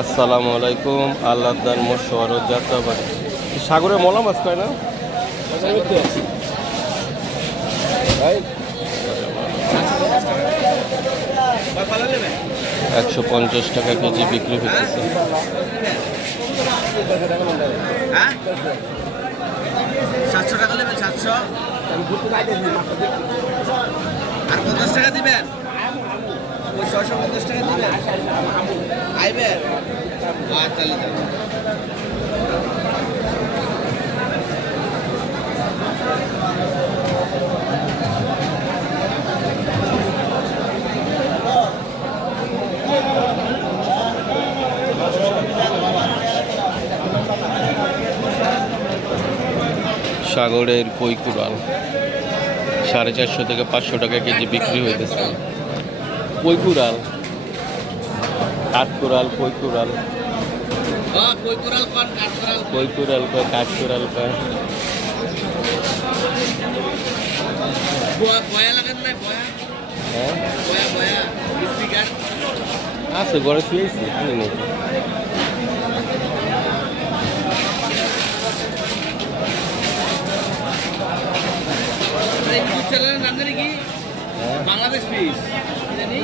আসসালামু আলাইকুম। আল্লাহ দান মোশওয়ার যাত্রাবাড়ি সাগরে মলা মাছ পায় না? 150 টাকা কেজি বিক্রি হচ্ছে। 700 টাকা নেবেন, 700 আর 50 টাকা দিবেন। ওই 650 টাকা দিবেন। আইবেন তাহলে সাগরের কই কুড়াল 450 থেকে 500 টাকা কেজি বিক্রি হইতেছে। কই কুড়াল, কাঠ কুড়াল, কই কুড়াল, কই কুড়াল কোন কাঠ কুড়াল, কই কুড়াল কয়, কাঠ কুড়াল কয়। বয়া লাগান না, বয়া হ্যাঁ বয়া বয়া স্পিকার আছে ঘরে শুয়েছি, আনি নাকি। চ্যানেলের নাম জানি কি? বাংলাদেশ ফিশ জানি।